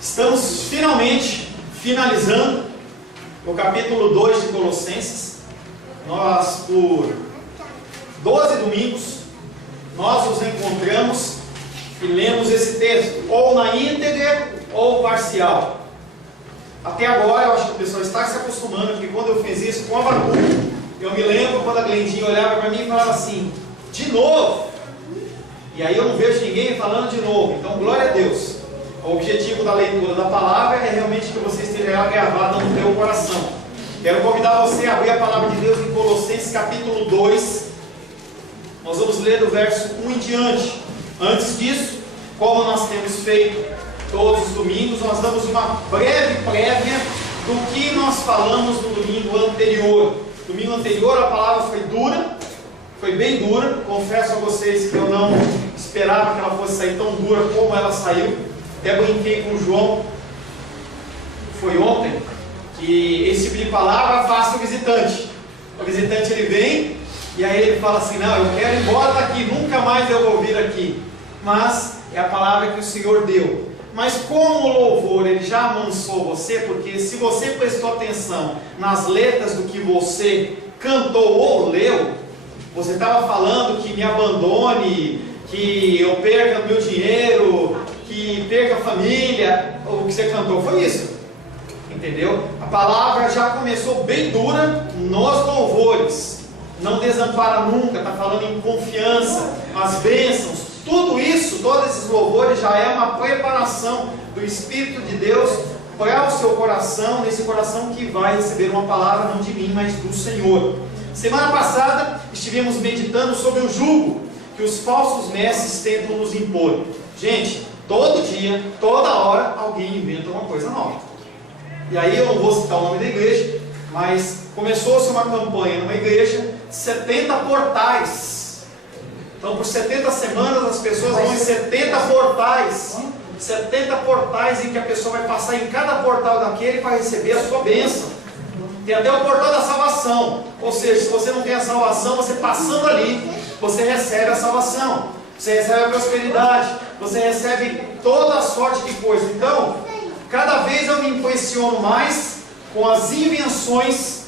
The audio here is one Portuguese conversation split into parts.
Estamos finalizando o capítulo 2 de Colossenses. Nós, por 12 domingos, nós nos encontramos e lemos esse texto, ou na íntegra ou parcial. Até agora, eu acho que o pessoal está se acostumando, porque quando eu fiz isso com a Abacuque, eu me lembro quando a Glendinha olhava para mim e falava assim, de novo? E aí eu não vejo ninguém falando de novo. Então, glória a Deus. O objetivo da leitura da palavra é realmente que você esteja gravada no teu coração. Quero convidar você a abrir a palavra de Deus em Colossenses capítulo 2. Nós vamos ler do verso 1 em diante. Antes disso, como nós temos feito todos os domingos, nós damos uma breve prévia do que nós falamos no domingo anterior. Domingo anterior a palavra foi dura, foi bem dura. Confesso a vocês que eu não esperava que ela fosse sair tão dura como ela saiu. Até brinquei com o João, foi ontem, que esse tipo de palavra afasta o visitante. O visitante ele vem e aí ele fala assim, não, eu quero ir embora daqui, nunca mais eu vou vir aqui. Mas é a palavra que o Senhor deu. Mas como o louvor ele já amansou você, porque se você prestou atenção nas letras do que você cantou ou leu, você estava falando que me abandone, que eu perca meu dinheiro, que perca a família. O que você cantou foi isso, entendeu? A palavra já começou bem dura nos louvores. Não desampara nunca, está falando em confiança, as bênçãos. Tudo isso, todos esses louvores já é uma preparação do Espírito de Deus para o seu coração, nesse coração que vai receber uma palavra não de mim, mas do Senhor. Semana passada estivemos meditando sobre o jugo que os falsos mestres tentam nos impor. Gente, todo dia, toda hora, alguém inventa uma coisa nova. E aí eu não vou citar o nome da igreja, mas começou-se uma campanha numa igreja, 70 portais. Então, por 70 semanas, as pessoas vão em 70 portais. 70 portais em que a pessoa vai passar em cada portal daquele para receber a sua bênção. Tem até o portal da salvação. Ou seja, se você não tem a salvação, você passando ali, você recebe a salvação. Você recebe a prosperidade. Você recebe toda a sorte de coisas. Então, cada vez eu me impressiono mais com as invenções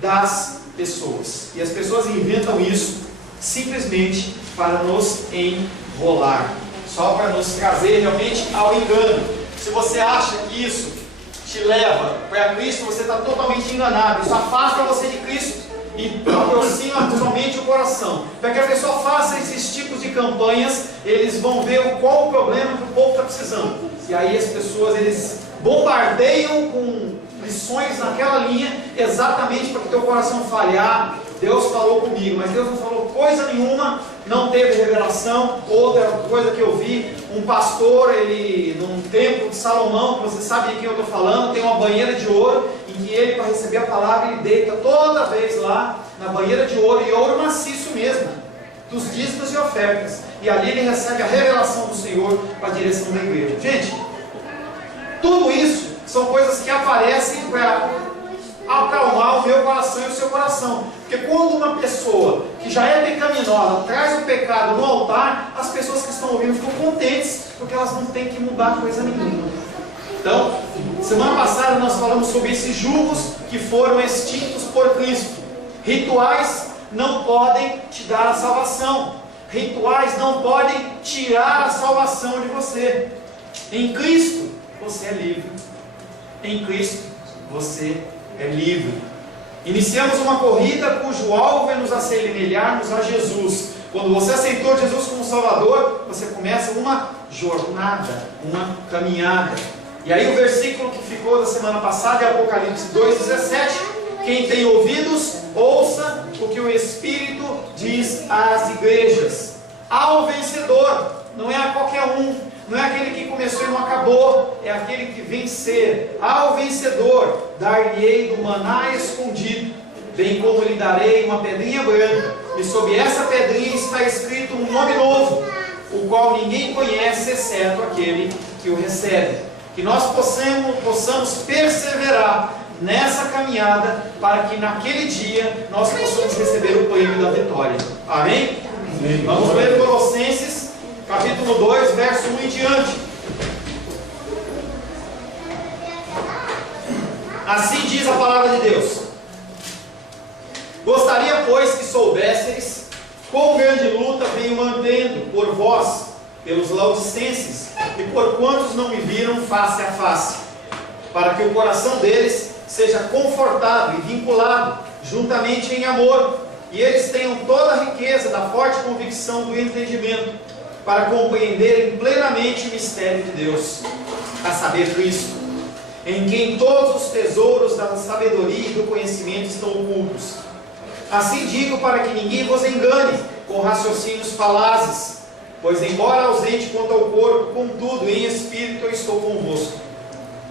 das pessoas. E as pessoas inventam isso simplesmente para nos enrolar, só para nos trazer realmente ao engano. Se você acha que isso te leva para Cristo, você está totalmente enganado. Isso afasta você de Cristo e aproxima somente o coração. Para que a pessoa faça esses tipos de campanhas, eles vão ver qual o problema que o povo está precisando. E aí as pessoas, eles bombardeiam com lições naquela linha, exatamente para que o teu coração falhar. Deus falou comigo, mas Deus não falou coisa nenhuma, não teve revelação. Outra coisa que eu vi, um pastor, ele num templo de Salomão, que você sabe de quem eu estou falando, tem uma banheira de ouro, em que ele, para receber a palavra, ele deita toda vez lá na banheira de ouro, e ouro maciço mesmo, dos dízimos e ofertas, e ali ele recebe a revelação do Senhor para a direção da igreja. Gente, tudo isso são coisas que aparecem para acalmar o meu coração e o seu coração. Porque quando uma pessoa que já é pecaminosa traz o pecado no altar, as pessoas que estão ouvindo ficam contentes, porque elas não têm que mudar coisa nenhuma. Então, semana passada nós falamos sobre esses jugos que foram extintos por Cristo. Rituais não podem te dar a salvação. Rituais não podem tirar a salvação de você. Em Cristo você é livre. Em Cristo você é livre. Iniciamos uma corrida cujo alvo é nos assemelharmos a Jesus. Quando você aceitou Jesus como Salvador, você começa uma jornada, uma caminhada. E aí o versículo que ficou da semana passada é Apocalipse 2,17. Quem tem ouvidos, ouça o que o Espírito diz às igrejas. Ao vencedor, não é a qualquer um, não é aquele que começou e não acabou, é aquele que vencer. Ao vencedor, dar-lhe-ei do maná escondido, bem como lhe darei uma pedrinha branca, e sobre essa pedrinha está escrito um nome novo, o qual ninguém conhece, exceto aquele que o recebe. Que nós possamos perseverar nessa caminhada, para que naquele dia nós possamos receber o prêmio da vitória. Amém? Vamos ler Colossenses capítulo 2, verso 1 em diante. Assim diz a palavra de Deus. Gostaria, pois, que soubesseis quão grande luta venho mantendo por vós, pelos laodicenses, e por quantos não me viram face a face, para que o coração deles seja confortado e vinculado juntamente em amor, e eles tenham toda a riqueza da forte convicção do entendimento, para compreenderem plenamente o mistério de Deus, a saber Cristo, em quem todos os tesouros da sabedoria e do conhecimento estão ocultos. Assim digo, para que ninguém vos engane com raciocínios falazes, pois embora ausente quanto ao corpo, contudo em espírito eu estou convosco,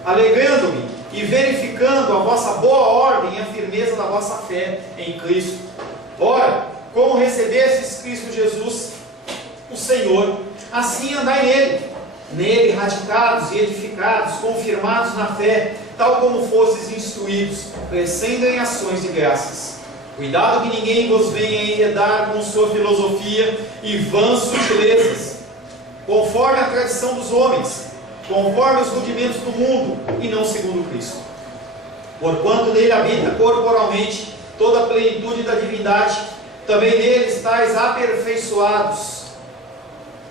alegrando-me e verificando a vossa boa ordem e a firmeza da vossa fé em Cristo. Ora, como recebestes Cristo Jesus, o Senhor, assim andai nele radicados e edificados, confirmados na fé, tal como fostes instruídos, crescendo em ações de graças. Cuidado que ninguém vos venha enredar com sua filosofia e vãs sutilezas, conforme a tradição dos homens, conforme os rudimentos do mundo, e não segundo Cristo. Porquanto nele habita corporalmente toda a plenitude da divindade, também nele estáis aperfeiçoados.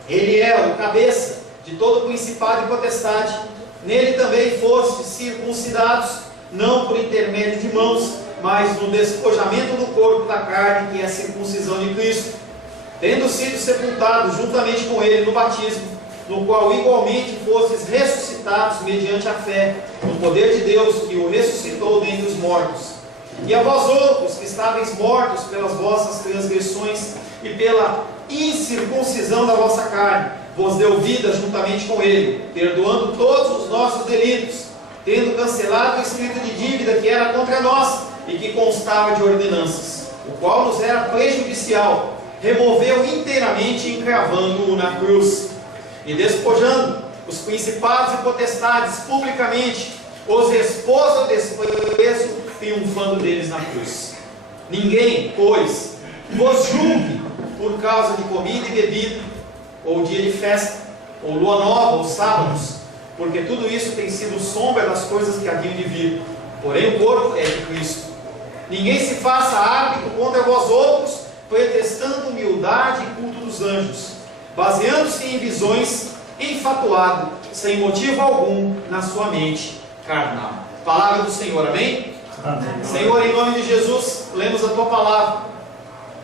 Ele é o cabeça de todo principado e potestade. Nele também fostes circuncidados, não por intermédio de mãos, mas no despojamento do corpo da carne, que é a circuncisão de Cristo, tendo sido sepultados juntamente com ele no batismo, no qual igualmente fostes ressuscitados mediante a fé, no poder de Deus que o ressuscitou dentre os mortos. E a vós outros, que estáveis mortos pelas vossas transgressões e pela incircuncisão da vossa carne, vos deu vida juntamente com ele, perdoando todos os nossos delitos, tendo cancelado o escrito de dívida que era contra nós e que constava de ordenanças, o qual nos era prejudicial, removeu inteiramente, encravando-o na cruz, e despojando os principados e potestades publicamente, os expôs ao desprezo, triunfando deles na cruz. Ninguém, pois, vos julgue por causa de comida e bebida, ou dia de festa, ou lua nova, ou sábados, porque tudo isso tem sido sombra das coisas que haviam de vir, porém o corpo é de Cristo. Ninguém se faça árbitro contra vós outros, pretextando humildade e culto dos anjos, baseando-se em visões, enfatuado, sem motivo algum, na sua mente carnal. Palavra do Senhor, amém? Amém. Senhor, em nome de Jesus, lemos a Tua palavra,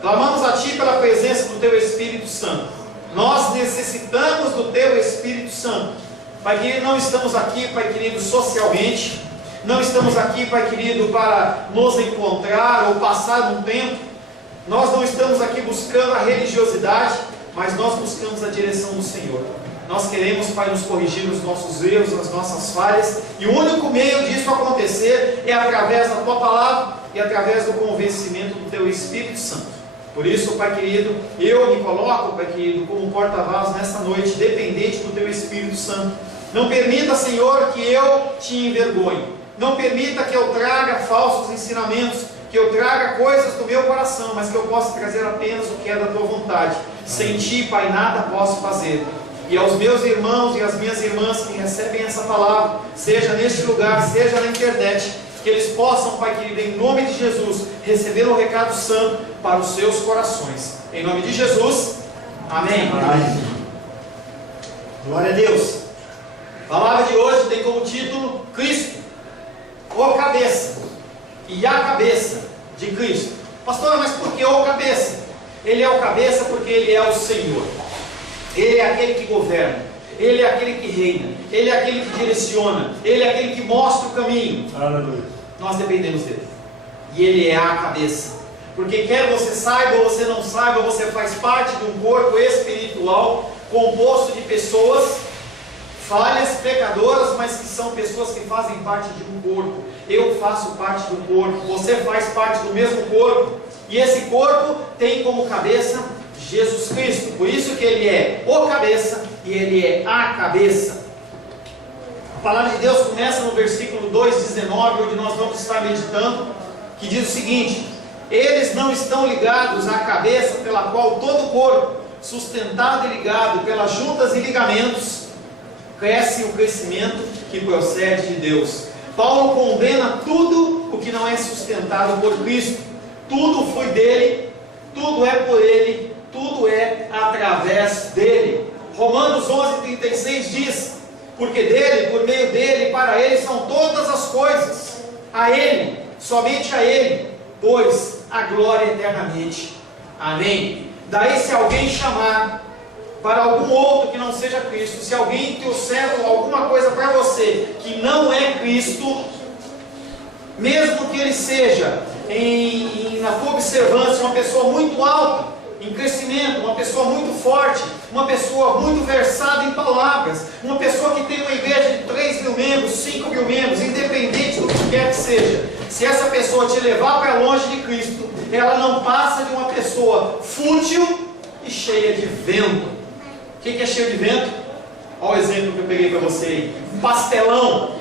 clamamos a Ti pela presença do Teu Espírito Santo. Nós necessitamos do Teu Espírito Santo. Pai querido, não estamos aqui, Pai querido, socialmente, não estamos aqui, Pai querido, para nos encontrar ou passar um tempo. Nós não estamos aqui buscando a religiosidade, mas nós buscamos a direção do Senhor. Nós queremos, Pai, nos corrigir os nossos erros, as nossas falhas, e o único meio disso acontecer é através da Tua palavra e através do convencimento do Teu Espírito Santo. Por isso, Pai querido, eu me coloco, Pai querido, como porta-voz nessa noite, dependente do Teu Espírito Santo. Não permita, Senhor, que eu te envergonhe. Não permita que eu traga falsos ensinamentos, que eu traga coisas do meu coração, mas que eu possa trazer apenas o que é da Tua vontade. Sem Ti, Pai, nada posso fazer. E aos meus irmãos e às minhas irmãs que recebem essa palavra, seja neste lugar, seja na internet, que eles possam, Pai querido, em nome de Jesus, receber um recado santo para os seus corações. Em nome de Jesus, amém. Amém. Glória a Deus. A palavra de hoje tem como título Cristo, o cabeça, e a cabeça de Cristo. Pastor, mas por que o cabeça? Ele é o cabeça porque Ele é o Senhor. Ele é aquele que governa, Ele é aquele que reina, Ele é aquele que direciona, Ele é aquele que mostra o caminho. Aleluia. Nós dependemos dEle, e Ele é a cabeça, porque quer você saiba ou você não saiba, você faz parte de um corpo espiritual, composto de pessoas falhas, pecadoras, mas que são pessoas que fazem parte de um corpo. Eu faço parte do corpo, você faz parte do mesmo corpo, e esse corpo tem como cabeça Jesus Cristo. Por isso que Ele é o cabeça e Ele é a cabeça. A palavra de Deus começa no versículo 2:19, onde nós vamos estar meditando, que diz o seguinte: eles não estão ligados à cabeça, pela qual todo o corpo, sustentado e ligado pelas juntas e ligamentos, cresce o crescimento que procede de Deus. Paulo condena tudo o que não é sustentado por Cristo. Tudo flui dele, tudo é por ele, tudo é através dele. Romanos 11:36 diz: porque dele, por meio dele, para ele são todas as coisas. A ele, somente a ele, pois a glória eternamente. Amém. Daí, se alguém chamar para algum outro que não seja Cristo, se alguém trouxer alguma coisa para você que não é Cristo, mesmo que ele seja na tua observância uma pessoa muito alta, em crescimento, uma pessoa muito forte, uma pessoa muito versada em palavras, uma pessoa que tem uma igreja de 3 mil membros, 5 mil membros, independente do que quer que seja, se essa pessoa te levar para longe de Cristo, ela não passa de uma pessoa fútil e cheia de vento. O que é cheio de vento? Olha o exemplo que eu peguei para você aí. Pastelão.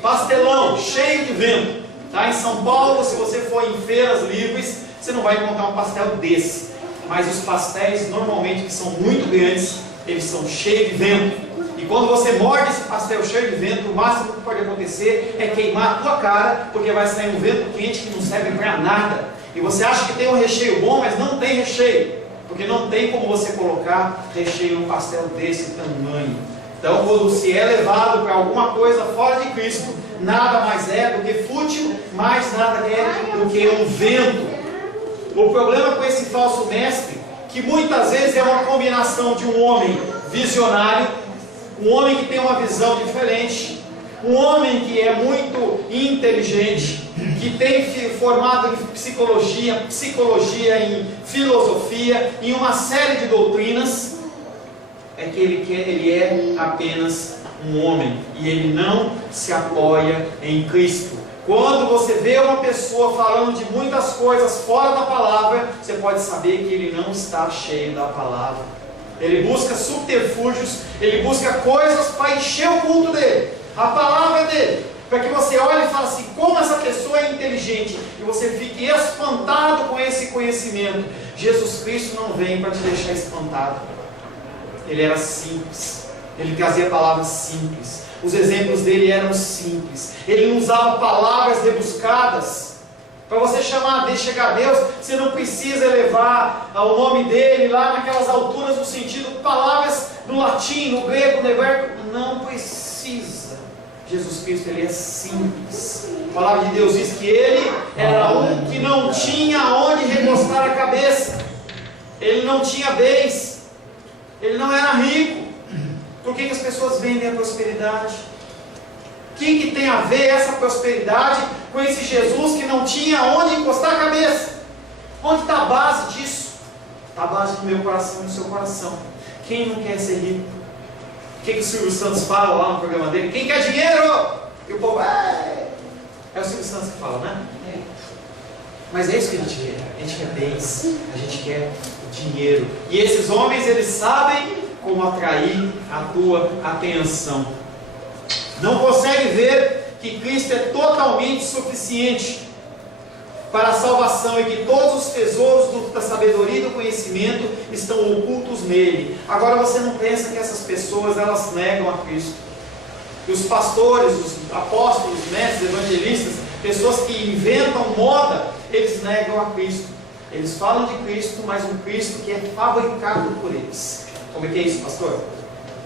Pastelão, cheio de vento. Tá? Em São Paulo, se você for em feiras livres, você não vai encontrar um pastel desse. Mas os pastéis, normalmente, que são muito grandes, eles são cheios de vento. E quando você morde esse pastel cheio de vento, o máximo que pode acontecer é queimar a tua cara, porque vai sair um vento quente que não serve para nada. E você acha que tem um recheio bom, mas não tem recheio. Porque não tem como você colocar recheio num pastel desse tamanho. Então, quando se é levado para alguma coisa fora de Cristo, nada mais é do que fútil, mais nada é do que um vento. O problema com esse falso mestre, que muitas vezes é uma combinação de um homem visionário, um homem que tem uma visão diferente, um homem que é muito inteligente, que tem formado em psicologia, em filosofia, em uma série de doutrinas, é que ele é apenas um homem, e ele não se apoia em Cristo. Quando você vê uma pessoa falando de muitas coisas fora da palavra, você pode saber que ele não está cheio da palavra. Ele busca subterfúgios, ele busca coisas para encher o culto dele, a palavra é dele, para que você olhe e fale assim, como essa pessoa é inteligente, e você fique espantado com esse conhecimento. Jesus Cristo não vem para te deixar espantado. Ele era simples, ele trazia palavras simples, os exemplos dele eram simples, ele não usava palavras rebuscadas. Para você chegar a Deus, você não precisa elevar o nome dele lá naquelas alturas, no sentido, palavras no latim, no grego, no hebraico, não precisa. Jesus Cristo, ele é simples. A palavra de Deus diz que ele era um que não tinha onde recostar a cabeça, ele não tinha bens, ele não era rico. Por que as pessoas vendem a prosperidade? O que tem a ver essa prosperidade com esse Jesus que não tinha onde encostar a cabeça? Onde está a base disso? Está a base do meu coração e do seu coração. Quem não quer ser rico? O que o Silvio Santos fala lá no programa dele? Quem quer dinheiro? E o povo, é o Silvio Santos que fala, né? Mas é isso que a gente quer. A gente quer bens, a gente quer dinheiro. E esses homens, eles sabem como atrair a tua atenção. Não consegue ver que Cristo é totalmente suficiente para a salvação e que todos os tesouros da sabedoria e do conhecimento estão ocultos nele. Agora você não pensa que essas pessoas, elas negam a Cristo. E os pastores, os apóstolos, mestres, evangelistas, pessoas que inventam moda, eles negam a Cristo. Eles falam de Cristo, mas um Cristo que é fabricado por eles. Como é que é isso, pastor?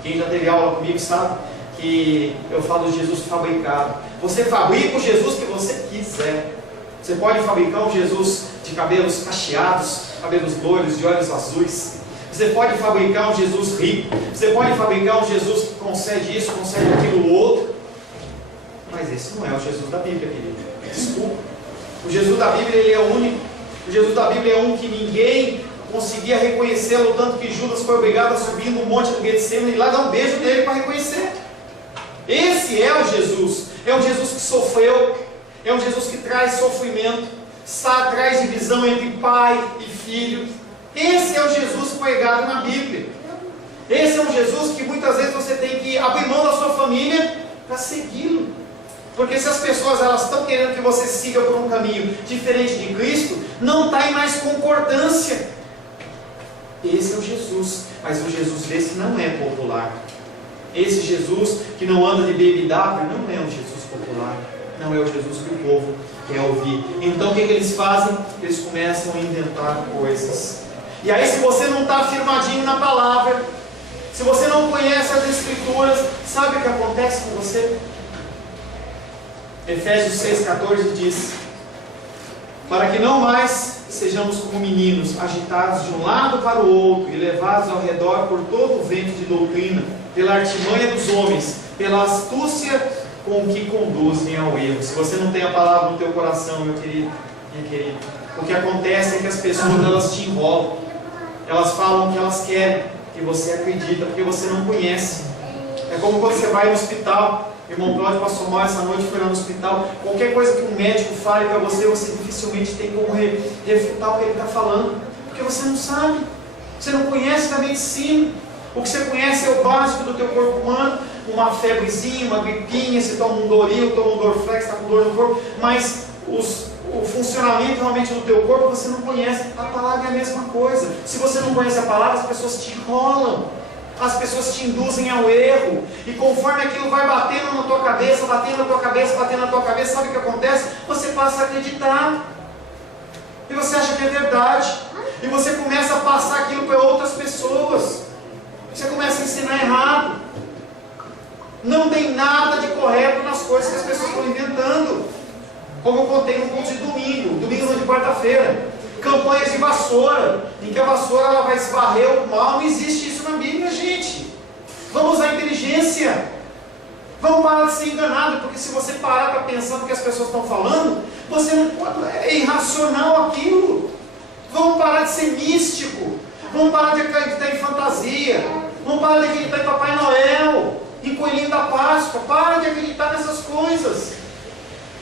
Quem já teve aula comigo sabe que eu falo de Jesus fabricado. Você fabrica o Jesus que você quiser. Você pode fabricar um Jesus de cabelos cacheados, cabelos loiros, de olhos azuis. Você pode fabricar um Jesus rico. Você pode fabricar um Jesus que concede isso, concede aquilo outro. Mas esse não é o Jesus da Bíblia, querido. Desculpa. O Jesus da Bíblia, ele é único. O Jesus da Bíblia é um que ninguém conseguia reconhecê-lo, tanto que Judas foi obrigado a subir no monte do Getsemane e lá dar um beijo dele para reconhecer. Esse é o Jesus. É um Jesus que sofreu. É um Jesus que traz sofrimento, traz divisão entre pai e filho. Esse é o Jesus pregado na Bíblia. Esse é um Jesus que muitas vezes você tem que abrir mão da sua família para segui-lo. Porque se as pessoas elas estão querendo que você siga por um caminho diferente de Cristo, não está em mais concordância. Esse é o Jesus, mas o Jesus desse não é popular. Esse Jesus que não anda de BMW não é um Jesus popular. popular. Não é o Jesus que o povo quer ouvir. Então o que eles fazem? Eles começam a inventar coisas. E aí, se você não está firmadinho na palavra, se você não conhece as Escrituras, sabe o que acontece com você? Efésios 6,14 diz: para que não mais sejamos como meninos, agitados de um lado para o outro e levados ao redor por todo o vento de doutrina, pela artimanha dos homens, pela astúcia com que conduzem ao erro. Se você não tem a palavra no teu coração, meu querido, minha querida, o que acontece é que as pessoas, elas te enrolam, elas falam o que elas querem, que você acredita, porque você não conhece. É como quando você vai no hospital. O irmão Cláudio passou mal essa noite, foi lá no hospital. Qualquer coisa que um médico fale para você, você dificilmente tem como refutar o que ele está falando, porque você não sabe, você não conhece da medicina. O que você conhece é o básico do teu corpo humano, uma febrezinha, uma gripinha, você toma um Doril, toma um Dorflex, está com dor no corpo, mas o funcionamento realmente do teu corpo você não conhece. A palavra é a mesma coisa. Se você não conhece a palavra, as pessoas te enrolam, as pessoas te induzem ao erro, e conforme aquilo vai batendo na tua cabeça, batendo na tua cabeça, batendo na tua cabeça, sabe o que acontece? Você passa a acreditar, e você acha que é verdade, e você começa a passar aquilo para outras pessoas, você começa a ensinar errado. Não tem nada de correto nas coisas que as pessoas estão inventando, como eu contei no culto de domingo não, de quarta-feira. Campanhas de vassoura, em que a vassoura ela vai esvarrer o mal. Não existe isso na Bíblia, gente. Vamos usar a inteligência. Vamos parar de ser enganado, porque se você parar para pensar no que as pessoas estão falando, você não pode, é irracional aquilo. Vamos parar de ser místico. Vamos parar de acreditar em fantasia. Vamos parar de acreditar em Papai Noel, em Coelhinho da Páscoa. Para de acreditar nessas coisas.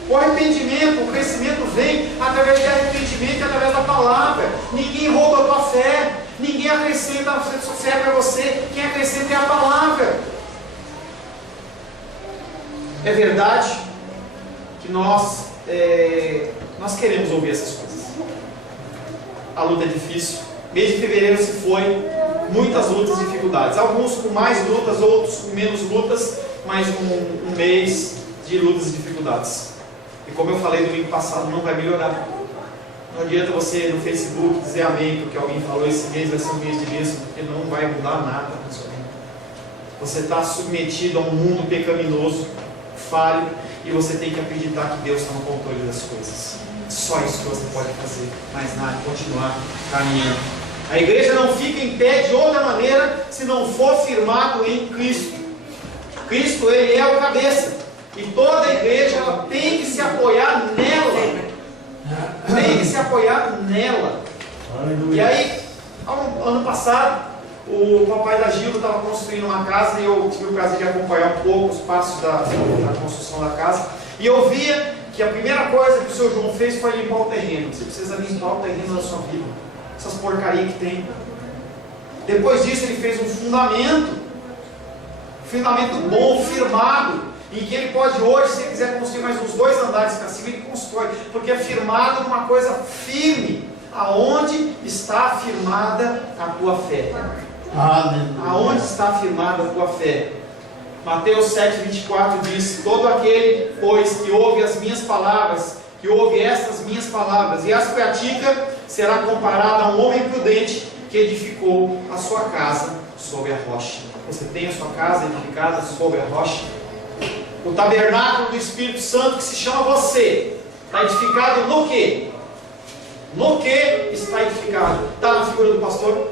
O arrependimento, o crescimento vem através de arrependimento e através da palavra. Ninguém rouba a tua fé, ninguém acrescenta a sua fé para você. Quem acrescenta é a palavra. É verdade que nós queremos ouvir essas coisas. A luta é difícil. Mês de fevereiro se foi, muitas lutas e dificuldades. Alguns com mais lutas, outros com menos lutas, mas um mês de lutas e dificuldades. E como eu falei domingo passado, não vai melhorar. Não adianta você no Facebook dizer amém, porque alguém falou esse mês vai ser um mês de bênção, porque não vai mudar nada na sua vida. Você está submetido a um mundo pecaminoso, falho, e você tem que acreditar que Deus está no controle das coisas. Só isso que você pode fazer, mais nada, continuar caminhando. A igreja não fica em pé de outra maneira se não for firmado em Cristo. Cristo, Ele é o cabeça. E toda a igreja ela tem que se apoiar nela. Tem que se apoiar nela. E aí, ano passado, o papai da Gilda estava construindo uma casa e eu tive o prazer de acompanhar um pouco os passos da construção da casa. E eu via que a primeira coisa que o seu João fez foi limpar o terreno. Você precisa limpar o terreno da sua vida. Essas porcarias que tem. Depois disso ele fez um fundamento bom, firmado, em que ele pode hoje, se ele quiser construir mais uns 2 andares para cima, ele constrói, porque é firmado numa coisa firme. Aonde está firmada a tua fé? Aonde está firmada a tua fé? Mateus 7,24 diz: todo aquele, pois, que ouve as minhas palavras, que ouve estas minhas palavras e as pratica, será comparado a um homem prudente que edificou a sua casa sobre a rocha. Você tem a sua casa edificada sobre a rocha? O tabernáculo do Espírito Santo que se chama você, está edificado no quê? No que está edificado? Está na figura do pastor?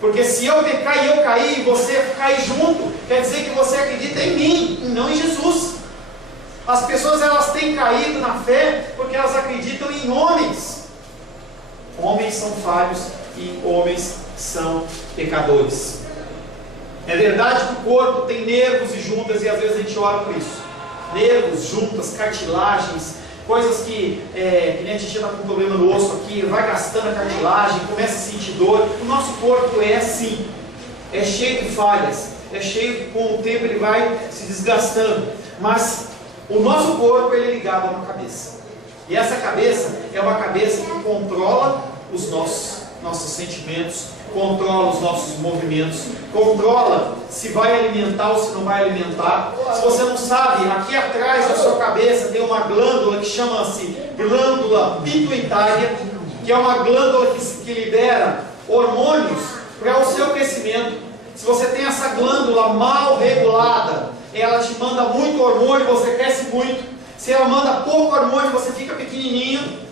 Porque se eu pecar e eu cair, e você cair junto, quer dizer que você acredita em mim, e não em Jesus. As pessoas elas têm caído na fé porque elas acreditam em homens. Homens são falhos e homens são pecadores. É verdade que o corpo tem nervos e juntas, e às vezes a gente ora por isso. Nervos, juntas, cartilagens, coisas que nem a gente está com um problema no osso aqui, vai gastando a cartilagem, começa a sentir dor. O nosso corpo é assim, é cheio de falhas, é cheio de, com o tempo ele vai se desgastando. Mas o nosso corpo ele é ligado a uma cabeça. E essa cabeça é uma cabeça que controla os nossos nossos sentimentos, controla os nossos movimentos, controla se vai alimentar ou se não vai alimentar. Se você não sabe, aqui atrás da sua cabeça tem uma glândula que chama-se glândula pituitária, que é uma glândula que libera hormônios para o seu crescimento. Se você tem essa glândula mal regulada, ela te manda muito hormônio, você cresce muito. Se ela manda pouco hormônio, você fica pequenininho.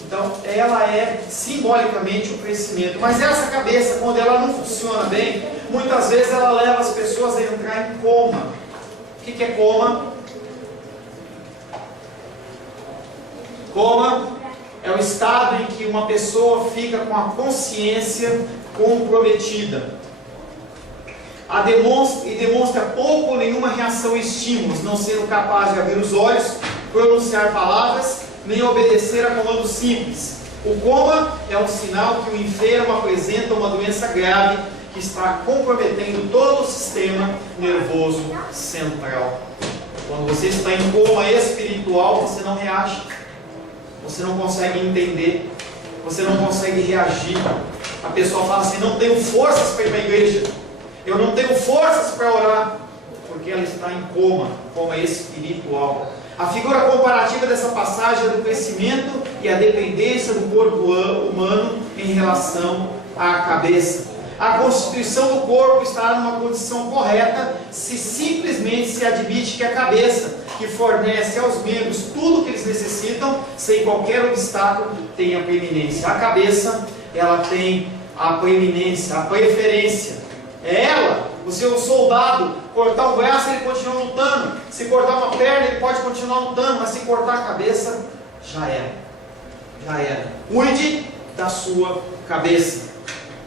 Então, ela é simbolicamente o crescimento. Mas essa cabeça, quando ela não funciona bem, muitas vezes ela leva as pessoas a entrar em coma. O que é coma? Coma é o estado em que uma pessoa fica com a consciência comprometida. E demonstra pouco ou nenhuma reação a estímulos, não sendo capaz de abrir os olhos, pronunciar palavras, nem obedecer a comandos simples. O coma é um sinal que o enfermo apresenta uma doença grave que está comprometendo todo o sistema nervoso central. Quando você está em coma espiritual, você não reage, você não consegue entender, você não consegue reagir. A pessoa fala assim: não tenho forças para ir para a igreja, eu não tenho forças para orar, porque ela está em coma espiritual. A figura comparativa dessa passagem é do crescimento e a dependência do corpo humano em relação à cabeça. A constituição do corpo estará numa condição correta se simplesmente se admite que a cabeça, que fornece aos membros tudo o que eles necessitam, sem qualquer obstáculo, tem a preeminência. A cabeça, ela tem a preeminência, a preferência. É ela. O seu soldado, cortar um braço, ele continua lutando. Se cortar uma perna, ele pode continuar lutando. Mas se cortar a cabeça, já era. Já era. Cuide da sua cabeça.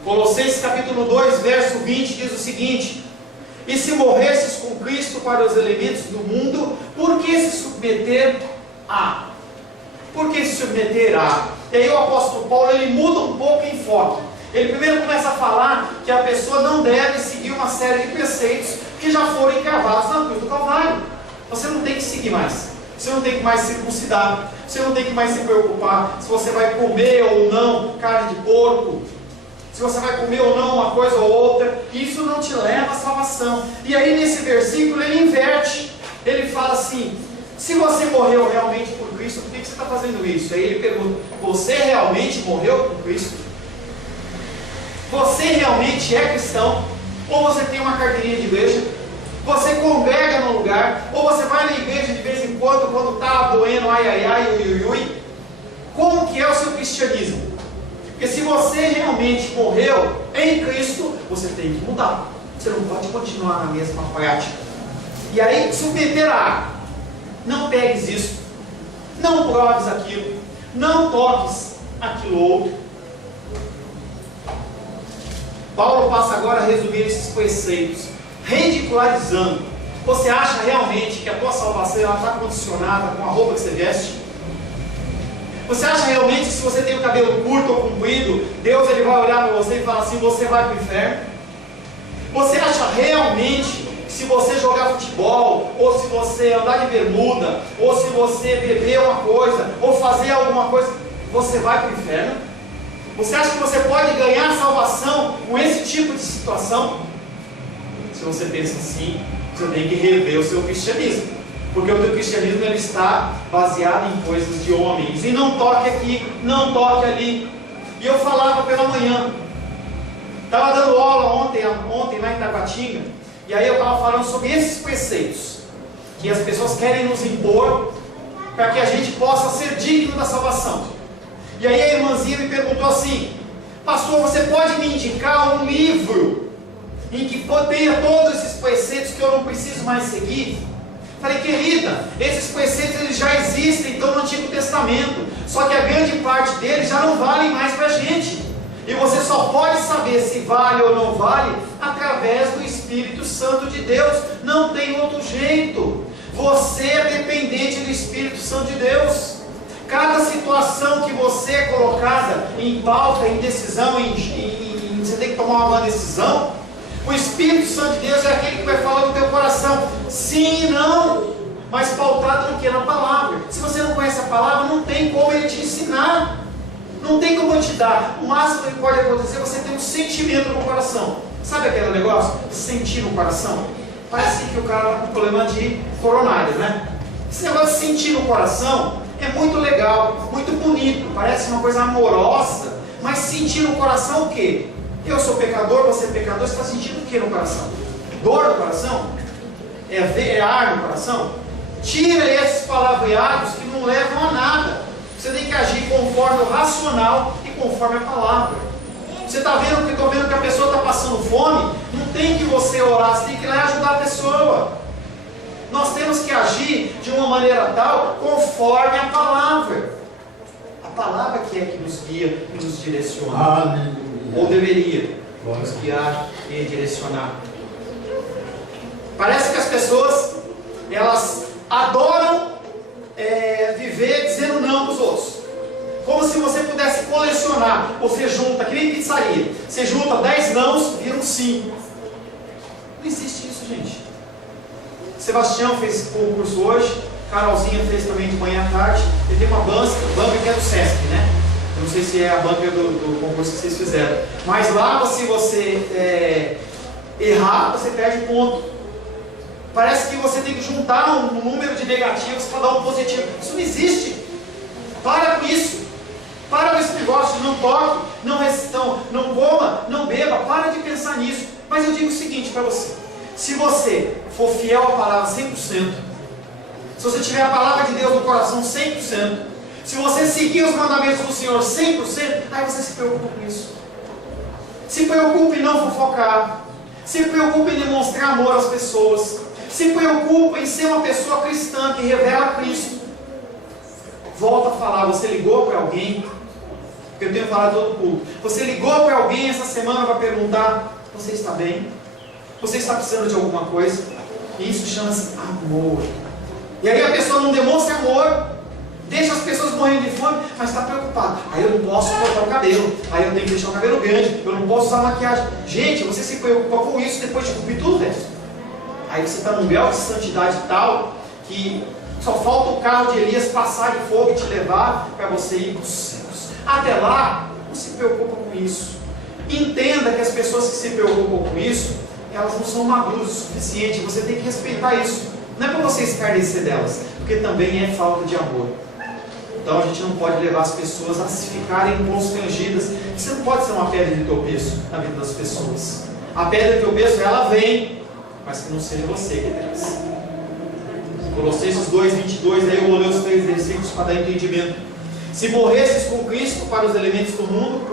Colossenses capítulo 2, verso 20 diz o seguinte: e se morresses com Cristo para os elementos do mundo, por que se submeter a? Por que se submeter a? E aí o apóstolo Paulo, ele muda um pouco o enfoque. Ele primeiro começa a falar que a pessoa não deve seguir uma série de preceitos que já foram encravados na cruz do Calvário. Você não tem que seguir mais. Você não tem que mais circuncidar. Você não tem que mais se preocupar se você vai comer ou não carne de porco, se você vai comer ou não uma coisa ou outra. Isso não te leva à salvação. E aí nesse versículo ele inverte. Ele fala assim: se você morreu realmente por Cristo, por que você está fazendo isso? Aí ele pergunta: você realmente morreu por Cristo? Você realmente é cristão? Ou você tem uma carteirinha de igreja? Você congrega no lugar? Ou você vai na igreja de vez em quando está doendo, ai, ai, ai, ui, ui, ui? Como que é o seu cristianismo? Porque se você realmente morreu em Cristo, você tem que mudar. Você não pode continuar na mesma prática. E aí, submeter a: não pegues isso, não proves aquilo, não toques aquilo outro. Paulo passa agora a resumir esses preceitos, ridicularizando. Você acha realmente que a tua salvação está condicionada com a roupa que você veste? Você acha realmente que se você tem o cabelo curto ou comprido, Deus ele vai olhar para você e falar assim: você vai para o inferno? Você acha realmente que se você jogar futebol, ou se você andar de bermuda, ou se você beber uma coisa, ou fazer alguma coisa, você vai para o inferno? Você acha que você pode ganhar salvação com esse tipo de situação? Se você pensa assim, você tem que rever o seu cristianismo, porque o teu cristianismo ele está baseado em coisas de homens. E não toque aqui, não toque ali. E eu falava pela manhã, estava dando aula ontem lá em Taguatinga, e aí eu estava falando sobre esses preceitos que as pessoas querem nos impor para que a gente possa ser digno da salvação. E aí a irmãzinha me perguntou assim: pastor, você pode me indicar um livro em que tenha todos esses preceitos que eu não preciso mais seguir? Falei: querida, esses preceitos eles já existem então no Antigo Testamento, só que a grande parte deles já não valem mais para a gente. E você só pode saber se vale ou não vale através do Espírito Santo de Deus. Não tem outro jeito. Você é dependente do Espírito Santo de Deus. Cada situação que você é colocada em pauta, em decisão, você tem que tomar uma decisão, o Espírito Santo de Deus é aquele que vai falar no teu coração, sim e não, mas pautado no que? Na palavra. Se você não conhece a palavra, não tem como ele te ensinar. Não Não tem como eu te dar. O máximo que pode acontecer é você ter um sentimento no coração. Sabe aquele negócio? Sentir no coração? Parece que o cara está com problema de coronário, né? Esse negócio de sentir no coração é muito legal, muito bonito, parece uma coisa amorosa, mas sentir no coração o quê? Eu sou pecador, você é pecador, você está sentindo o que no coração? Dor no coração? É ar no coração? Tira esses palavreados que não levam a nada. Você tem que agir conforme o racional e conforme a palavra. Você está vendo que estou vendo que a pessoa está passando fome? Não tem que você orar, você tem que ir lá e ajudar a pessoa. Nós temos que agir de uma maneira tal conforme a palavra. A palavra que nos guia e nos direciona. Aleluia. Ou deveria nos guiar e direcionar. Parece que as pessoas, elas adoram viver dizendo não para os outros. Como se você pudesse colecionar. Você junta, que nem pizzaria. Você junta 10 nãos, viram 5. Não existe isso, gente. Sebastião fez concurso hoje. Carolzinha fez também de manhã à tarde. E tem uma banca que é do Sesc, né? Eu não sei se é a banca do concurso que vocês fizeram. Mas lá, se você errar, você perde ponto. Parece que você tem que juntar um número de negativos para dar um positivo. Isso não existe. Para com isso. Para com esse negócio de não toque, não coma, não beba. Para de pensar nisso. Mas eu digo o seguinte para você. Se você for fiel à palavra 100%, se você tiver a palavra de Deus no coração 100%, se você seguir os mandamentos do Senhor 100%, aí você se preocupa com isso. Se preocupe em não fofocar. Se preocupe em demonstrar amor às pessoas. Se preocupa em ser uma pessoa cristã que revela Cristo. Volta a falar, você ligou para alguém, porque eu tenho falado todo culto. Você ligou para alguém essa semana para perguntar: você está bem? Você está precisando de alguma coisa? E isso chama-se amor. E aí a pessoa não demonstra amor, deixa as pessoas morrendo de fome, mas está preocupada. Aí eu não posso cortar o cabelo, aí eu tenho que deixar o cabelo grande, eu não posso usar maquiagem. Gente, você se preocupa com isso depois de cumprir tudo isso. Aí você está num grau de santidade tal que só falta o carro de Elias passar de fogo e te levar para você ir para os céus. Até lá, não se preocupa com isso. Entenda que as pessoas que se preocupam com isso, elas não são maduras o suficiente. Você tem que respeitar isso. Não é para você escarnecer delas, porque também é falta de amor. Então a gente não pode levar as pessoas a se ficarem constrangidas. Você não pode ser uma pedra de tropeço na vida das pessoas. A pedra de tropeço, ela vem, mas que não seja você que traz. Colossenses 2:22, aí eu vou ler os 3 versículos para dar entendimento. Se morresses com Cristo para os elementos do mundo,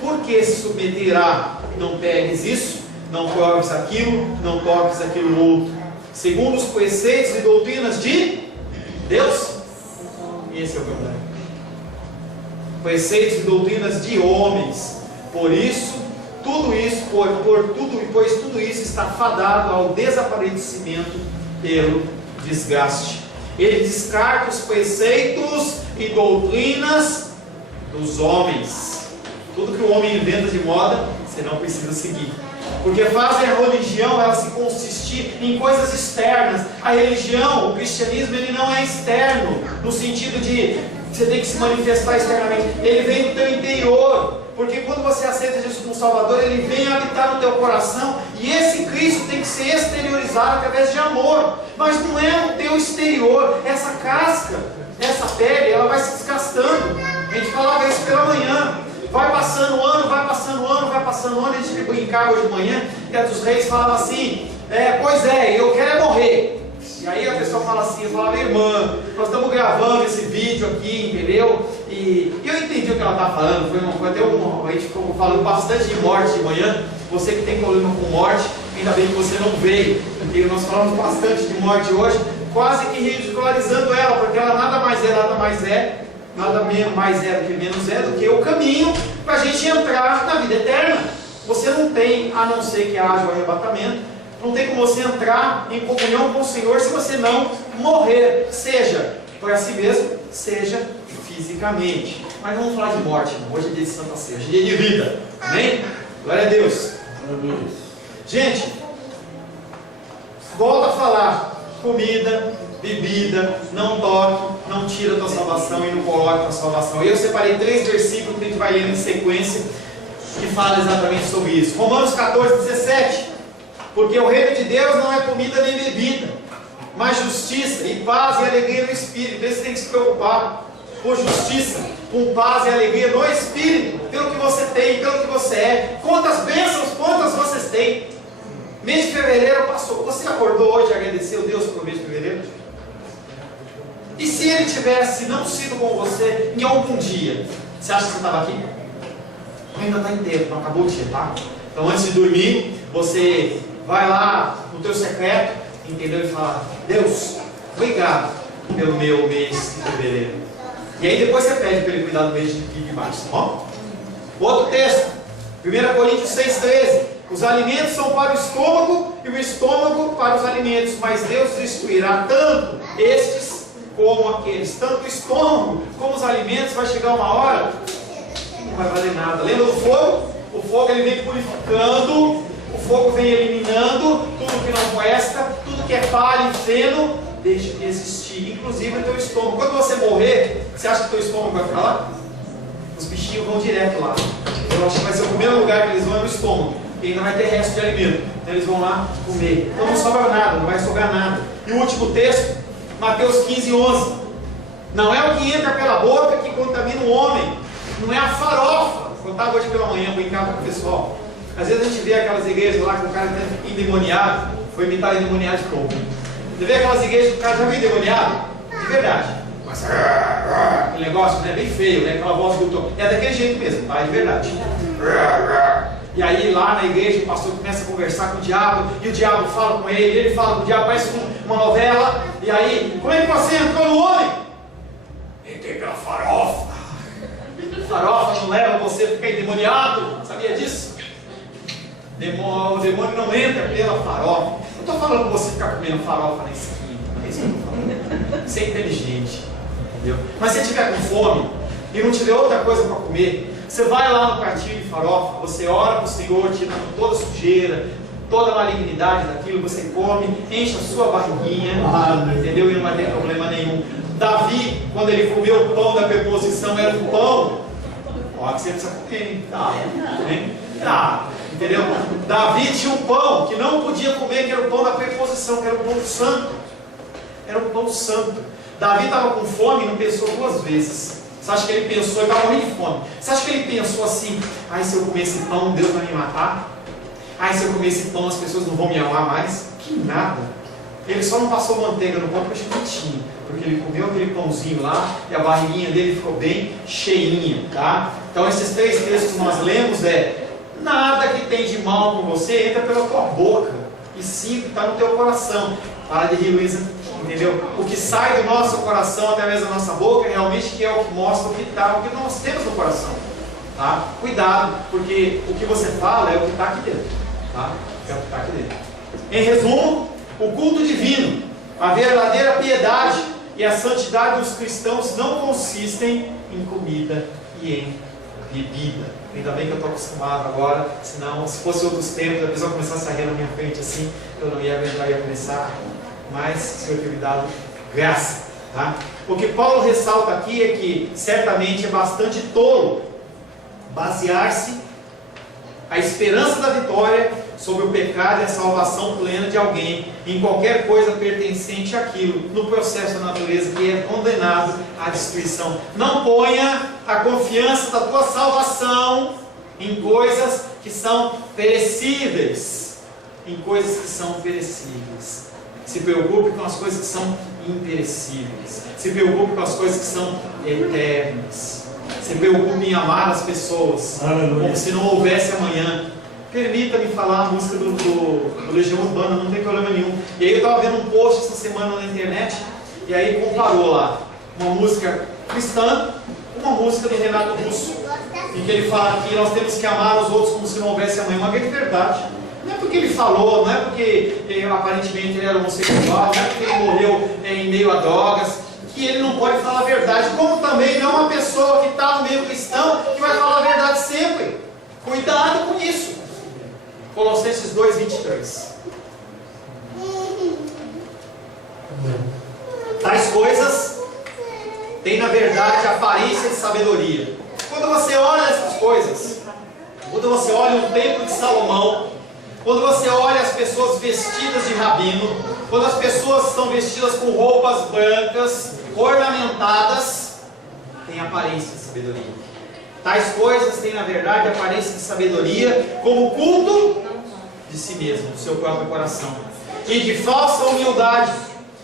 por que se submeterá? Não pegues isso, não proves aquilo, não toques aquilo outro. Segundo os preceitos e doutrinas de Deus. Esse é o problema. Preceitos e doutrinas de homens. Por isso, pois tudo isso está fadado ao desaparecimento pelo desgaste. Ele descarta os preceitos e doutrinas dos homens. Tudo que o homem inventa de moda, você não precisa seguir. Porque fazem a religião ela se consistir em coisas externas. A religião, o cristianismo, ele não é externo, no sentido de você tem que se manifestar externamente. Ele vem do teu interior. Porque quando você aceita Jesus como Salvador, Ele vem habitar no teu coração. E esse Cristo tem que ser exteriorizado através de amor. Mas não é o teu exterior. Essa casca, essa pele, ela vai se desgastando. A gente falava isso pela manhã. Vai passando o ano, vai passando o ano, vai passando o ano. A gente brincava hoje de manhã, e a dos reis falava assim: pois é, eu quero morrer. E aí a pessoa fala assim, eu falava: irmã, nós estamos gravando esse vídeo aqui, entendeu? E eu entendi o que ela estava falando. A gente ficou falando bastante de morte de manhã. Você que tem problema com morte, ainda bem que você não veio, porque nós falamos bastante de morte hoje, quase que ridicularizando ela, porque ela nada mais é do que menos é do que o caminho para a gente entrar na vida eterna. Você não tem, a não ser que haja o arrebatamento, não tem como você entrar em comunhão com o Senhor se você não morrer, seja por si mesmo, seja fisicamente. Mas não vamos falar de morte, não. Hoje é dia de Santa Ceia, hoje é dia de vida. Amém? Glória a Deus. Amém. Gente, volta a falar: comida, bebida, não toque, não tira a tua salvação e não coloca a tua salvação. Eu separei 3 versículos que a gente vai lendo em sequência, que fala exatamente sobre isso. Romanos 14, 17. Porque o reino de Deus não é comida nem bebida, mas justiça e paz e alegria no Espírito. Você tem que se preocupar com justiça, com paz e alegria no Espírito, pelo que você tem, pelo que você é. Quantas bênçãos, quantas vocês têm. Mês de fevereiro passou. Você acordou hoje e agradeceu Deus pelo mês de fevereiro? E se ele tivesse não sido com você em algum dia, você acha que você estava aqui? Ainda está inteiro, não acabou o dia, tá? Então antes de dormir, você vai lá no teu secreto, entendeu? E fala: Deus, obrigado pelo meu mês de fevereiro. E aí depois você pede para ele cuidar do mês de março, tá bom? Outro texto, 1 Coríntios 6,13. Os alimentos são para o estômago e o estômago para os alimentos, mas Deus destruirá tanto estes como aqueles. Tanto o estômago como os alimentos vai chegar uma hora que não vai valer nada. Lembra do fogo? O fogo ele vem purificando, o fogo vem eliminando tudo que não presta, tudo que é palha e feno deixa de existir, inclusive o teu estômago. Quando você morrer, você acha que o teu estômago vai ficar lá? Os bichinhos vão direto lá. Eu acho que vai ser o primeiro lugar que eles vão é no estômago, porque ainda vai ter resto de alimento. Então eles vão lá comer. Então não sobra nada, não vai sobrar nada. E o último texto, Mateus 15, 11. Não é o que entra pela boca que contamina o homem, não é a farofa. Eu estava hoje pela manhã brincando com o pessoal. Às vezes a gente vê aquelas igrejas lá que o cara está endemoniado, foi imitar endemoniado de novo. Você vê aquelas igrejas que o cara já veio endemoniado? De verdade. Mas aquele negócio, né, bem feio, né? Aquela voz do tom. É daquele jeito mesmo, tá? De verdade. E aí lá na igreja o pastor começa a conversar com o diabo, e o diabo fala com ele, ele fala com o diabo, parece uma novela. E aí, como é que você entrou no homem? Entrei pela farofa. Farofa não leva você a ficar endemoniado, sabia disso? O demônio não entra pela farofa. Eu estou falando para você ficar comendo farofa na esquina, não é isso que eu estou falando. Ser inteligente, entendeu? Mas se você estiver com fome e não tiver outra coisa para comer, você vai lá no pratinho de farofa, você ora para o Senhor, tirando toda a sujeira, toda a malignidade daquilo, você come, enche a sua barriguinha, entendeu? E não vai ter problema nenhum. Davi, quando ele comeu o pão da preposição, era um pão. Ó, que você precisa comer, hein? Tá, hein? Tá, entendeu? Davi tinha um pão que não podia comer, que era o pão da preposição, que era o pão santo. Era um pão santo. Davi estava com fome e não pensou 2 vezes. Você acha que ele pensou, ele estava morrendo de fome. Você acha que ele pensou assim: ai, se eu comer esse pão, Deus vai me matar? Ai, se eu comer esse pão, as pessoas não vão me amar mais? Que nada. Ele só não passou manteiga no pão porque achou que tinha. Porque ele comeu aquele pãozinho lá e a barriguinha dele ficou bem cheinha, tá? Então esses 3 textos que nós lemos nada que tem de mal com você entra pela tua boca, e sim está no teu coração. Para de rir, Luísa, entendeu? O que sai do nosso coração através da nossa boca realmente que é o que mostra o que nós temos no coração, tá? Cuidado, porque o que você fala é o que está aqui dentro, tá? É o que está aqui dentro. Em resumo, o culto divino, a verdadeira piedade e a santidade dos cristãos não consistem em comida e em bebida. Ainda bem que eu estou acostumado agora, senão, se fosse outros tempos, a pessoa começasse a rir na minha frente assim, eu não ia aguentar, ia começar. Mas o Senhor tem me dado graça, tá? O que Paulo ressalta aqui é que certamente é bastante tolo basear-se a esperança da vitória sobre o pecado e a salvação plena de alguém em qualquer coisa pertencente àquilo, no processo da natureza que é condenado à destruição. Não ponha a confiança da tua salvação em coisas que são perecíveis, em coisas que são perecíveis. Se preocupe com as coisas que são imperecíveis. Se preocupe com as coisas que são eternas. Se preocupe em amar as pessoas, como se não houvesse amanhã. Permita-me falar a música do Legião Urbana, não tem problema nenhum. E aí eu estava vendo um post essa semana na internet, e aí comparou lá uma música cristã com uma música do Renato Russo, em que ele fala que nós temos que amar os outros como se não houvesse amanhã. Uma grande verdade. Não é porque ele falou, não é porque aparentemente ele era homossexual, não é porque ele morreu em meio a drogas, que ele não pode falar a verdade, como também não é uma pessoa que está no meio cristão que vai falar a verdade sempre. Cuidado com isso. Colossenses 2:23. Tais coisas tem na verdade aparência de sabedoria. Quando você olha essas coisas, quando você olha o templo de Salomão, quando você olha as pessoas vestidas de rabino, quando as pessoas estão vestidas com roupas brancas, ornamentadas, tem aparência de sabedoria. Tais coisas têm na verdade aparência de sabedoria, como culto de si mesmo, do seu próprio coração, e de falsa humildade,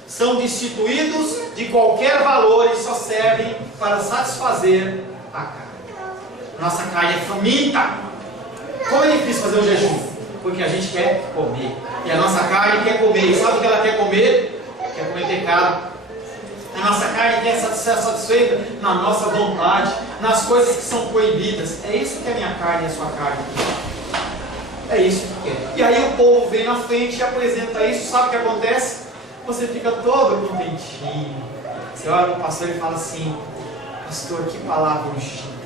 são destituídos de qualquer valor e só servem para satisfazer a carne. Nossa carne é faminta. Como é difícil fazer o jejum? Porque a gente quer comer, e a nossa carne quer comer, e sabe o que ela quer comer? Quer comer pecado. A nossa carne quer ser satisfeita na nossa vontade, nas coisas que são proibidas. É isso que a minha carne e a sua carne quer. É isso que quer. E aí o povo vem na frente e apresenta isso. Sabe o que acontece? Você fica todo contentinho. Você olha para o pastor e fala assim: pastor, que palavra ungida.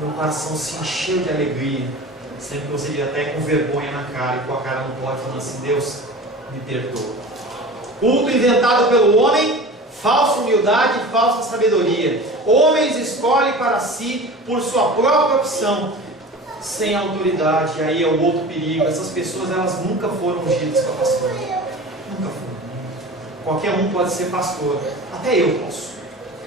Meu coração se encheu de alegria. Sempre que você vira até com vergonha na cara e com a cara no pote, falando assim: Deus, me perdoa. Culto inventado pelo homem, falsa humildade e falsa sabedoria. Homens escolhem para si por sua própria opção, sem autoridade. E aí é o outro perigo. Essas pessoas, elas nunca foram ungidas para pastor. Nunca foram. Qualquer um pode ser pastor. Até eu posso.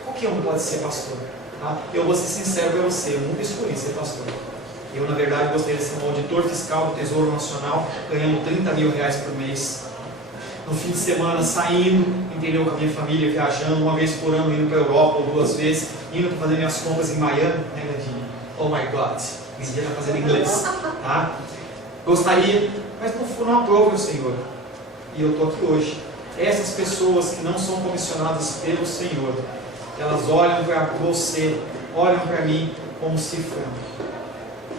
Qualquer um pode ser pastor. Tá? Eu vou ser sincero para você, eu nunca escolhi ser pastor. Eu, na verdade, gostaria de ser um auditor fiscal do Tesouro Nacional, ganhando 30 mil reais por mês. No fim de semana, saindo, entendeu, com a minha família, viajando, uma vez por ano, indo para a Europa, ou 2 vezes, indo para fazer minhas compras em Miami, né, Gladinho? Oh my God, esse dia está fazendo inglês, tá? Gostaria, mas não aprove o Senhor. E eu estou aqui hoje. Essas pessoas que não são comissionadas pelo Senhor, elas olham para você, olham para mim como cifrando.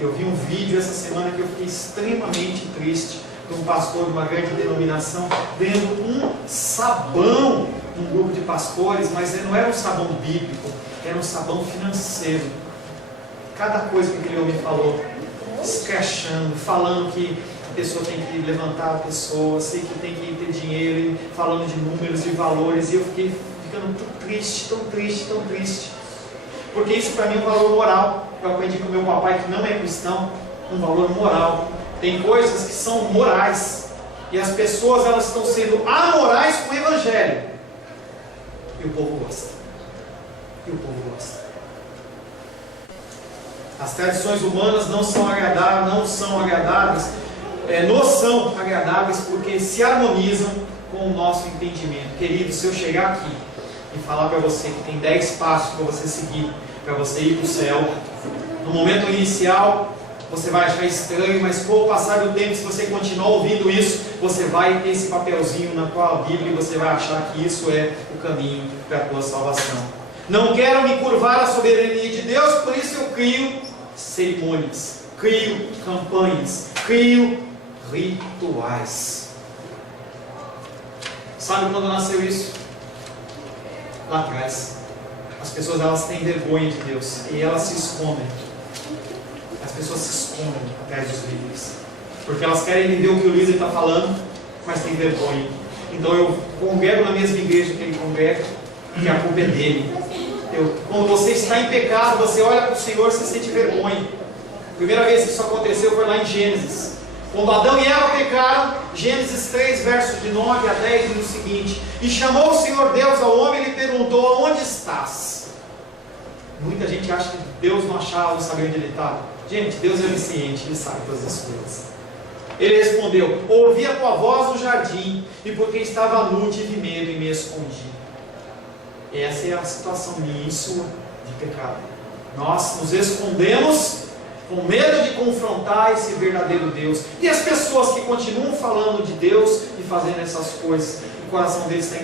Eu vi um vídeo essa semana que eu fiquei extremamente triste, de um pastor de uma grande denominação vendo um sabão num grupo de pastores, mas não era um sabão bíblico, era um sabão financeiro. Cada coisa que aquele homem falou, escrachando, falando que a pessoa tem que levantar a pessoa, sei que tem que ter dinheiro, falando de números, de valores, e eu fiquei ficando tão triste, tão triste, tão triste. Porque isso para mim é um valor moral. Eu aprendi com meu papai, que não é cristão, um valor moral. Tem coisas que são morais, e as pessoas, elas estão sendo amorais com o Evangelho, e o povo gosta. As tradições humanas não são agradáveis, nos são agradáveis porque se harmonizam com o nosso entendimento. Querido, se eu chegar aqui e falar para você que tem 10 passos para você seguir, para você ir para o céu, no momento inicial você vai achar estranho, mas com o passar do tempo, se você continuar ouvindo isso, você vai ter esse papelzinho na tua Bíblia e você vai achar que isso é o caminho para a tua salvação. Não quero me curvar à soberania de Deus, por isso eu crio cerimônias, crio campanhas, crio rituais. Sabe quando nasceu isso? Lá atrás. As pessoas, elas têm vergonha de Deus e elas se escondem. As pessoas se escondem atrás dos líderes, porque elas querem entender o que o líder está falando, mas tem vergonha. Então eu congrego na mesma igreja que ele congrega, e a culpa é dele. Quando você está em pecado, você olha para o Senhor e você sente vergonha. A primeira vez que isso aconteceu foi lá em Gênesis. Quando Adão e Eva pecaram, Gênesis 3, versos de 9 a 10, diz o seguinte: e chamou o Senhor Deus ao homem e lhe perguntou: aonde estás? Muita gente acha que Deus não achava, não sabia onde ele estava. Gente, Deus é onisciente, Ele sabe todas as coisas. Ele respondeu: ouvi a tua voz no jardim, e porque estava nu tive medo e me escondi. Essa é a situação minha e sua de pecado. Nós nos escondemos com medo de confrontar esse verdadeiro Deus. E as pessoas que continuam falando de Deus e fazendo essas coisas, o coração deles está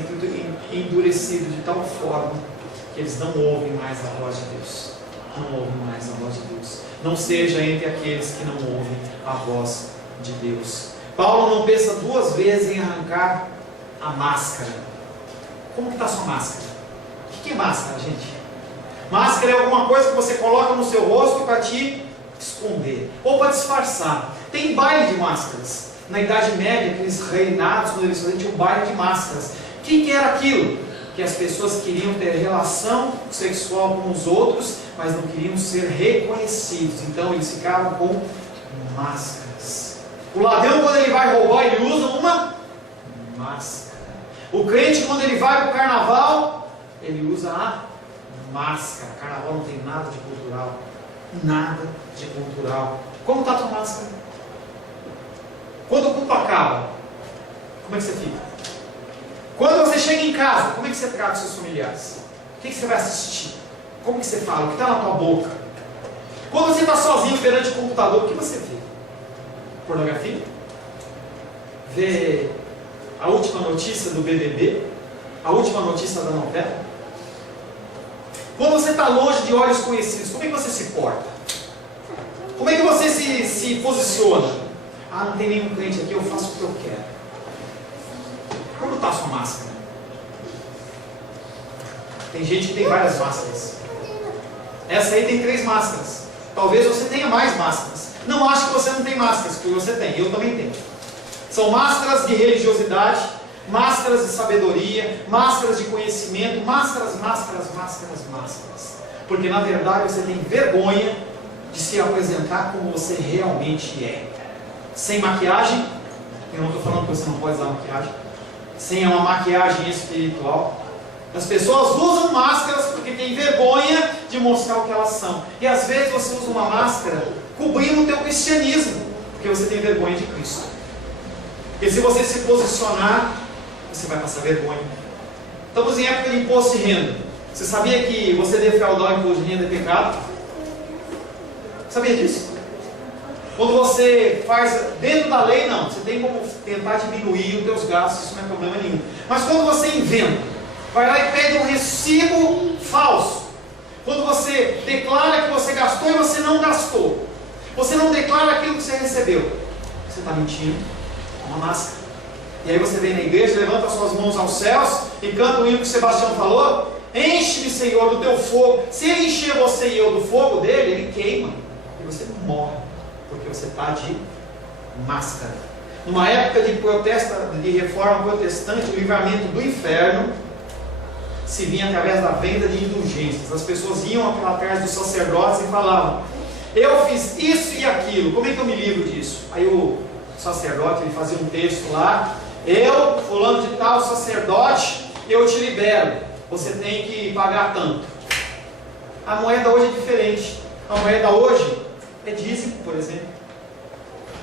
endurecido de tal forma que eles não ouvem mais a voz de Deus. Não ouvem mais a voz de Deus. Não seja entre aqueles que não ouvem a voz de Deus. Paulo não pensa 2 vezes em arrancar a máscara. Como que está a sua máscara? O que é máscara, gente? Máscara é alguma coisa que você coloca no seu rosto para te esconder, ou para disfarçar. Tem baile de máscaras. Na Idade Média, aqueles reinados, quando eles faziam, tinha um baile de máscaras. O que era aquilo? que as pessoas queriam ter relação sexual com os outros, mas não queriam ser reconhecidos. Então eles ficavam com máscaras. O ladrão, quando ele vai roubar, ele usa uma máscara. O crente, quando ele vai para o carnaval, ele usa a máscara. Carnaval não tem nada de cultural. Nada de cultural. Como está a tua máscara? Quando o culto acaba, como é que você fica? Quando você chega em casa, como é que você trata os seus familiares? O que você vai assistir? Como que você fala? O que está na tua boca? Quando você está sozinho perante o computador, o que você vê? Pornografia? Vê a última notícia do BBB? A última notícia da novela? Quando você está longe de olhos conhecidos, como é que você se porta? Como é que você se posiciona? Ah, não tem nenhum crente aqui, eu faço o que eu quero. Como está a sua máscara? Tem gente que tem várias máscaras. Essa aí tem 3 máscaras. Talvez você tenha mais máscaras. Não acho que você não tem máscaras, porque você tem, eu também tenho. São máscaras de religiosidade, máscaras de sabedoria, máscaras de conhecimento, máscaras. Porque na verdade você tem vergonha de se apresentar como você realmente é. Sem maquiagem, eu não estou falando que você não pode usar maquiagem, sem uma maquiagem espiritual. As pessoas usam máscaras porque têm vergonha de mostrar o que elas são. E às vezes você usa uma máscara cobrindo o teu cristianismo, porque você tem vergonha de Cristo. E se você se posicionar, você vai passar vergonha. Estamos em época de imposto de renda. Você sabia que você defraudar o imposto de renda é pecado? Sabia disso? Quando você faz dentro da lei, não. Você tem como tentar diminuir os teus gastos, isso não é problema nenhum. Mas quando você inventa, vai lá e pede um recibo falso. Quando você declara que você gastou e você não gastou. Você não declara aquilo que você recebeu. Você está mentindo. É uma máscara. E aí você vem na igreja, levanta suas mãos aos céus e canta o hino que o Sebastião falou. Enche-me, Senhor, do teu fogo. Se ele encher você e eu do fogo dele, ele queima. E você morre. Porque você está de máscara. Numa época de protesto, de reforma protestante, o livramento do inferno se vinha através da venda de indulgências. As pessoas iam atrás dos sacerdotes e falavam: eu fiz isso e aquilo, como é que eu me livro disso? Aí o sacerdote ele fazia um texto lá: eu, fulano de tal, sacerdote, eu te libero, você tem que pagar tanto. A moeda hoje é diferente. A moeda hoje é dízimo, por exemplo.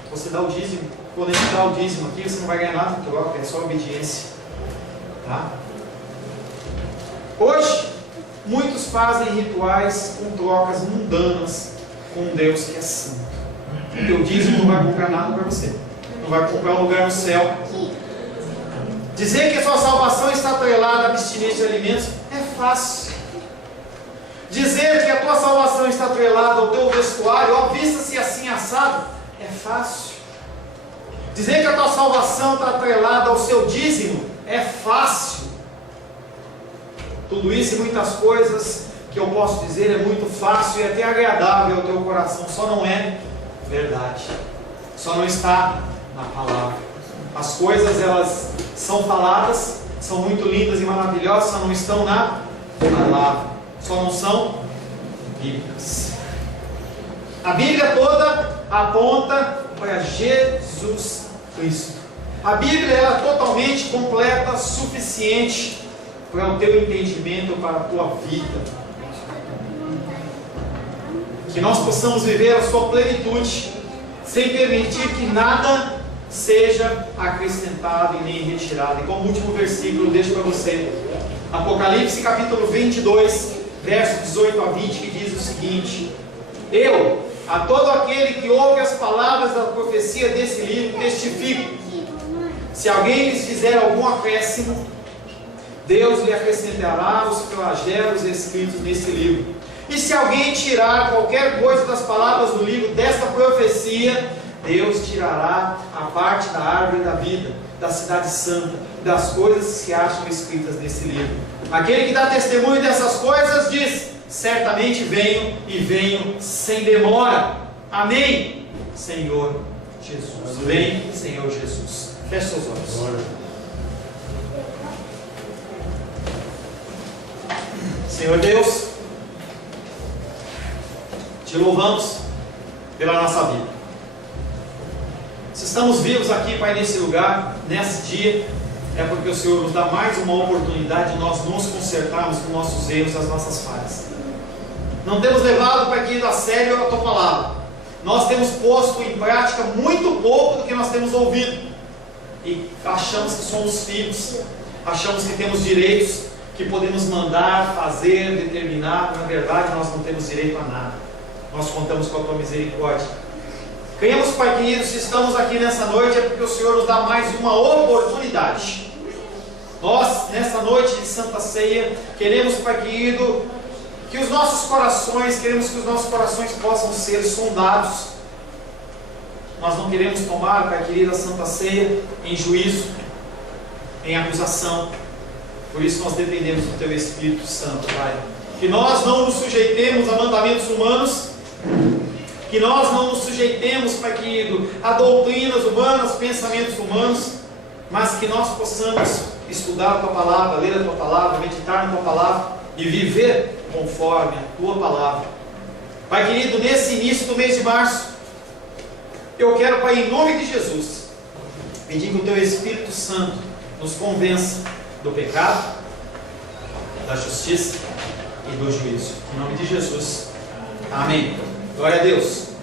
Você dá o dízimo. Quando a gente dá o dízimo aqui, você não vai ganhar nada em troca, é só obediência. Tá? Hoje, muitos fazem rituais com trocas mundanas com um Deus que é santo. O teu dízimo não vai comprar nada para você. Não vai comprar um lugar no céu. Dizer que a sua salvação está atrelada à abstinência de alimentos é fácil. Dizer que a tua salvação está atrelada ao teu vestuário, ó, vista-se assim assado, é fácil. Dizer que a tua salvação está atrelada ao seu dízimo é fácil. Tudo isso e muitas coisas que eu posso dizer é muito fácil e até agradável ao teu coração, só não é verdade. Só não está na palavra. As coisas, elas são faladas, são muito lindas e maravilhosas, só não estão na palavra. Só não são bíblicas. A Bíblia toda aponta para Jesus Cristo. A Bíblia é totalmente completa, suficiente para o teu entendimento, para a tua vida. Que nós possamos viver a sua plenitude, sem permitir que nada seja acrescentado e nem retirado. E como último versículo, eu deixo para você Apocalipse capítulo 22, verso 18 a 20, que diz o seguinte: eu, a todo aquele que ouve as palavras da profecia desse livro, testifico: se alguém lhes fizer algum acréscimo, Deus lhe acrescentará os flagelos escritos nesse livro. E se alguém tirar qualquer coisa das palavras do livro desta profecia, Deus tirará a parte da árvore da vida, da cidade santa, das coisas que se acham escritas nesse livro. Aquele que dá testemunho dessas coisas diz: certamente venho e venho sem demora. Amém, Senhor Jesus. Vem, Senhor Jesus. Feche seus olhos. Senhor Deus, te louvamos pela nossa vida. Se estamos vivos aqui, Pai, nesse lugar, nesse dia, é porque o Senhor nos dá mais uma oportunidade de nós nos consertarmos com nossos erros, as nossas falhas. Não temos levado, Pai querido, a sério a Tua palavra. Nós temos posto em prática muito pouco do que nós temos ouvido. E achamos que somos filhos, achamos que temos direitos, que podemos mandar, fazer, determinar. Na verdade, nós não temos direito a nada. Nós contamos com a Tua misericórdia. Cremos, Pai querido, se estamos aqui nessa noite, é porque o Senhor nos dá mais uma oportunidade. Nós, nessa noite de Santa Ceia, queremos, Pai querido, que os nossos corações, queremos que os nossos corações possam ser sondados. Nós não queremos tomar, Pai querido, a Santa Ceia em juízo, em acusação. Por isso nós dependemos do Teu Espírito Santo, Pai. Que nós não nos sujeitemos a mandamentos humanos, que nós não nos sujeitemos, Pai querido, a doutrinas humanas, pensamentos humanos, mas que nós possamos estudar a Tua palavra, ler a Tua palavra, meditar na Tua palavra e viver conforme a Tua palavra. Pai querido, nesse início do mês de março, eu quero, Pai, em nome de Jesus, pedir que o Teu Espírito Santo nos convença do pecado, da justiça e do juízo. Em nome de Jesus. Amém. Glória a Deus.